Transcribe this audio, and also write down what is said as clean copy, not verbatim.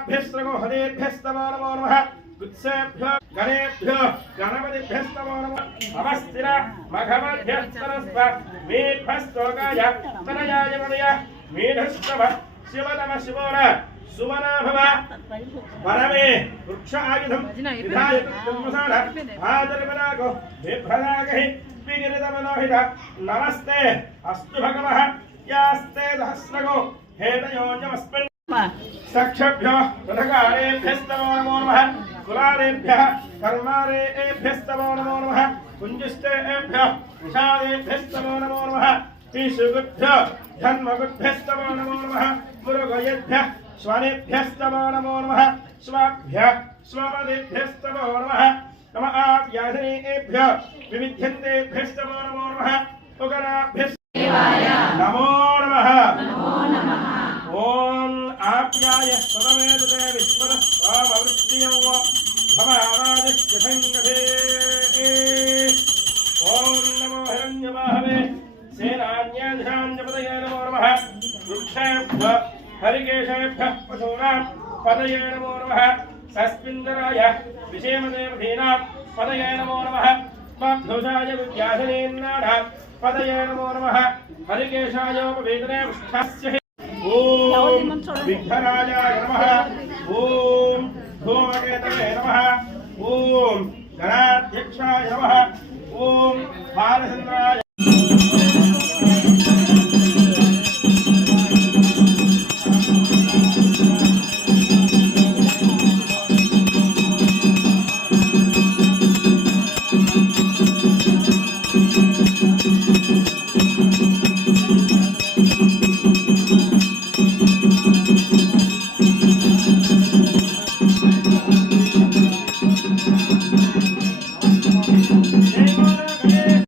गणाभ्यस्त्रगो हरेभ्यस्तमो नमो नमः कुत्सेभ्यो गणेभ्यो गणपतिभ्यस्तमो नमः नमस्तिर मघमध्यस्तरस्व मेघस्तोकाय तनयाय मनय मेढस्तव शिव नमः शिवोर सुमना भव परमे वृक्ष आयुधं विधाय कुम्भसार आदरपदाको विभ्रदागहि विगिरितमनोहित नमस्ते अस्तु भगवः यास्ते सहस्रगो हेतयोजमस्मिन् सक्षभ्यो रथकारेभ्यस्तमो नमो नमः कुलारेभ्यः कर्मारेभ्यस्तमो नमो नमः कुञ्जिष्टेभ्यः विषादेभ्यस्तमो नमो नमः ईशुगुभ्यो धन्मगुभ्यस्तमो नमो नमः मुरुगयेभ्यः स्वानेभ्यस्तमो नमो नमः स्वाभ्यः स्वपदेभ्यस्तमो नमः नम आप्याधनेभ्यः विविध्यन्तेभ्यस्तमो नमो नमः उगराभ्यस्तमो नमो नमः ओम आप्याय स्वरमेतते विश्वतः स्वामवृत्तियं भवावादित्य संगते ओम नमो हिरण्यवाहवे सेनान्याधिराञ्जपतये नमो नमः वृक्षेभ्यः हरिकेशेभ्यः पशूनां पतये नमो नमः सस्मिन्दराय विषेमदेवधीनां पतये नमो नमः मध्वजाय विद्याधनेन्नाडा पतये नमो नमः हरिकेशायोपवेदने पृष्ठस्य ओम विघ्नराजाय नमः ओम धूमकेतवे नमः ओम गणाध्यक्षाय नमः ओम बालचन्द्राय